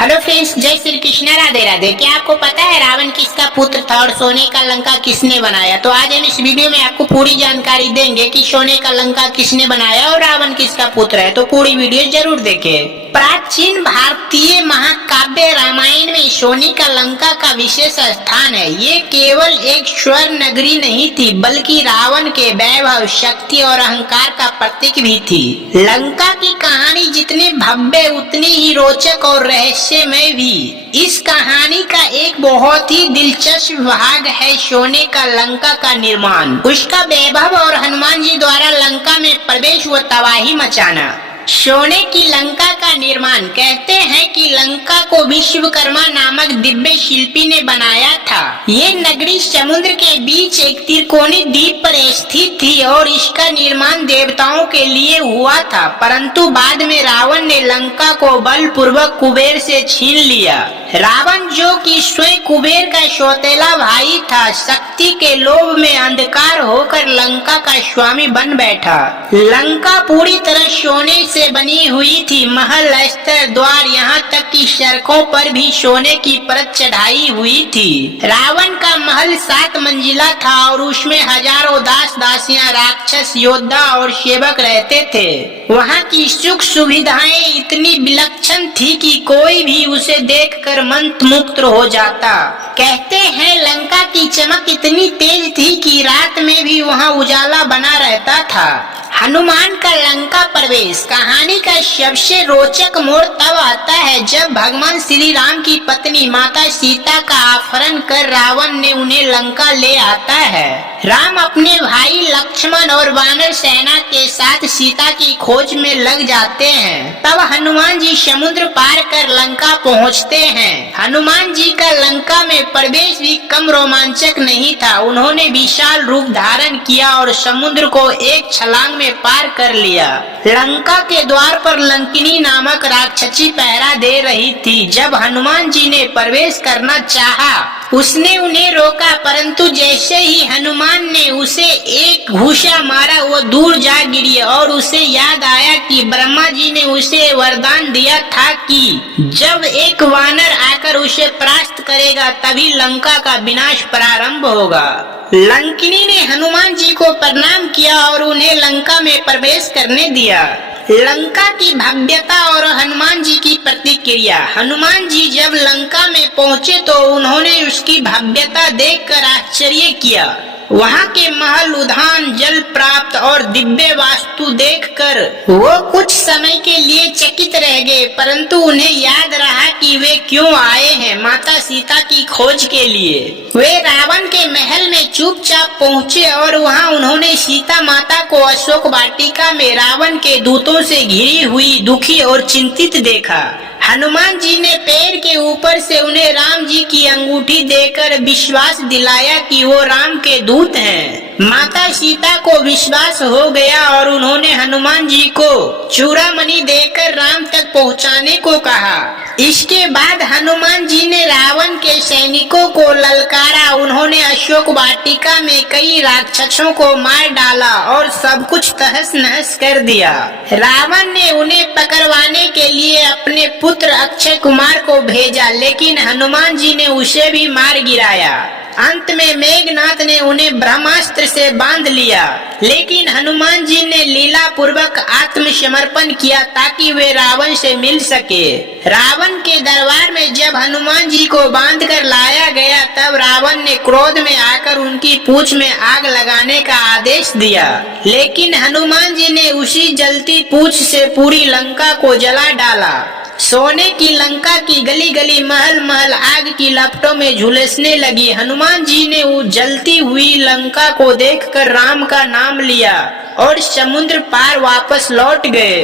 Hello friends, जय श्री कृष्ण, राधे राधे। क्या आपको पता है रावण किसका पुत्र था और सोने का लंका किसने बनाया? तो आज हम इस वीडियो में आपको पूरी जानकारी देंगे कि सोने का लंका किसने बनाया और रावण किसका पुत्र है। तो पूरी वीडियो जरूर देखें। प्राचीन भारतीय महाकाव्य रामायण में सोने का लंका का विशेष स्थान है। ये केवल एक स्वर्ण नगरी नहीं थी, बल्कि रावण के वैभव, शक्ति और अहंकार का प्रतीक भी थी। लंका की कहानी जितनी भव्य उतनी ही रोचक और रहस्यमय भी। इस कहानी का एक बहुत ही दिलचस्प भाग है सोने का लंका का निर्माण, उसका वैभव और हनुमान जी द्वारा लंका में प्रवेश व तबाही मचाना। सोने की लंका का निर्माण। कहते हैं कि लंका को विश्वकर्मा नामक दिव्य शिल्पी ने बनाया था। ये नगरी समुद्र के बीच एक त्रिकोणीय द्वीप पर स्थित थी और इसका निर्माण देवताओं के लिए हुआ था, परंतु बाद में रावण ने लंका को बलपूर्वक कुबेर से छीन लिया। रावण, जो कि स्वयं कुबेर का सौतेला भाई था, शक्ति के लोभ में अंधकार होकर लंका का स्वामी बन बैठा। लंका पूरी तरह सोने से बनी हुई थी। महल, स्तर, द्वार, यहाँ तक कि सड़कों पर भी सोने की परत चढ़ाई हुई थी। रावण का महल 7 मंजिला था और उसमें हजारों दास दासियां, राक्षस, योद्धा और सेवक रहते थे। वहाँ की सुख सुविधाएं इतनी विलक्षण थी कि कोई भी उसे देखकर मंत्रमुग्ध हो जाता। कहते हैं लंका की चमक इतनी तेज थी कि रात में भी वहाँ उजाला बना रहता था। हनुमान का लंका प्रवेश। कहानी का सबसे रोचक मोड़ तब आता है जब भगवान श्री राम की पत्नी माता सीता का अपहरण कर रावण ने उन्हें लंका ले आता है। राम अपने भाई लक्ष्मण और वानर सेना के साथ सीता की खोज में लग जाते हैं। तब हनुमान जी समुद्र पार कर लंका पहुंचते हैं। हनुमान जी का लंका में प्रवेश भी कम रोमांचक नहीं था। उन्होंने विशाल रूप धारण किया और समुद्र को एक छलांग में पार कर लिया। लंका के द्वार पर लंकिनी नामक राक्षसी पहरा दे रही थी। जब हनुमान जी ने प्रवेश करना चाहा, उसने उन्हें रोका, परंतु जैसे ही हनुमान ने उसे एक घूसा मारा, वो दूर जा गिरी और उसे याद आया कि ब्रह्मा जी ने उसे वरदान दिया था कि जब एक वानर आकर उसे परास्त करेगा तभी लंका का विनाश प्रारंभ होगा। लंकिनी ने हनुमान जी को प्रणाम किया और उन्हें लंका में प्रवेश करने दिया। लंका की भव्यता और हनुमान जी की प्रतिक्रिया। हनुमान जी जब लंका में पहुंचे तो उन्होंने उसकी भव्यता देखकर आश्चर्य किया। वहाँ के महल, उद्यान, जल प्राप्त और दिव्य वास्तु देखकर वो कुछ समय के लिए चकित रह गए, परंतु उन्हें याद रहा कि वे क्यों आए हैं, माता सीता की खोज के लिए। वे रावण के महल में चुपचाप पहुँचे और वहाँ उन्होंने सीता माता को अशोक वाटिका में रावण के दूतों से घिरी हुई, दुखी और चिंतित देखा। हनुमान जी ने पैर के ऊपर से उन्हें राम जी की अंगूठी देकर विश्वास दिलाया कि वो राम के दूत हैं। माता सीता को विश्वास हो गया और उन्होंने हनुमान जी को चूड़ामणि देकर राम तक पहुंचाने को कहा। इसके बाद हनुमान जी ने रावण के सैनिकों को ललकारा। उन्होंने अशोक वाटिका में कई राक्षसों को मार डाला और सब कुछ तहस नहस कर दिया। रावण ने उन्हें पकड़वाने के लिए अपने पुत्र अक्षय कुमार को भेजा, लेकिन हनुमान जी ने उसे भी मार गिराया। अंत में मेघनाथ ने उन्हें ब्रह्मास्त्र से बांध लिया, लेकिन हनुमान जी ने लीला पूर्वक आत्मसमर्पण किया ताकि वे रावण से मिल सके। रावण के दरबार में जब हनुमान जी को बांध कर लाया गया, तब रावण ने क्रोध में आकर उनकी पूंछ में आग लगाने का आदेश दिया, लेकिन हनुमान जी ने उसी जलती पूंछ से पूरी लंका को जला डाला। सोने की लंका की गली गली, महल महल आग की लपटों में झुलसने लगी। हनुमान जी ने वो जलती हुई लंका को देखकर राम का नाम लिया और समुद्र पार वापस लौट गए।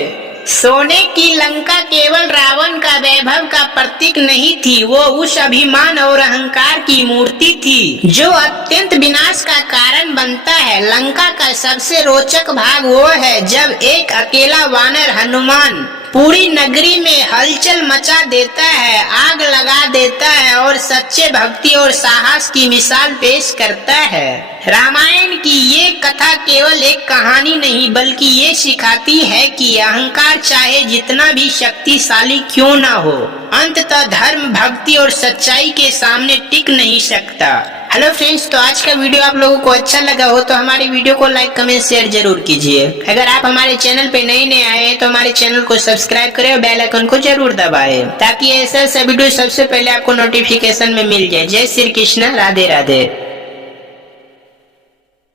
सोने की लंका केवल रावण का वैभव का प्रतीक नहीं थी, वो उस अभिमान और अहंकार की मूर्ति थी जो अत्यंत विनाश का कारण बनता है। लंका का सबसे रोचक भाग वो है जब एक अकेला वानर हनुमान पूरी नगरी में हलचल मचा देता है, आग लगा देता है और सच्चे भक्ति और साहस की मिसाल पेश करता है। रामायण की ये कथा केवल एक कहानी नहीं, बल्कि ये सिखाती है कि अहंकार चाहे जितना भी शक्तिशाली क्यों क्यों ना हो, अंततः धर्म, भक्ति और सच्चाई के सामने टिक नहीं सकता। हेलो फ्रेंड्स, तो आज का वीडियो आप लोगों को अच्छा लगा हो तो हमारी वीडियो को लाइक, कमेंट, शेयर जरूर कीजिए। अगर आप हमारे चैनल पे नए आए हैं तो हमारे चैनल को सब्सक्राइब करें और बेल आइकन को जरूर दबाएं ताकि ऐसा वीडियो सबसे पहले आपको नोटिफिकेशन में मिल जाए। जय श्री कृष्ण, राधे राधे।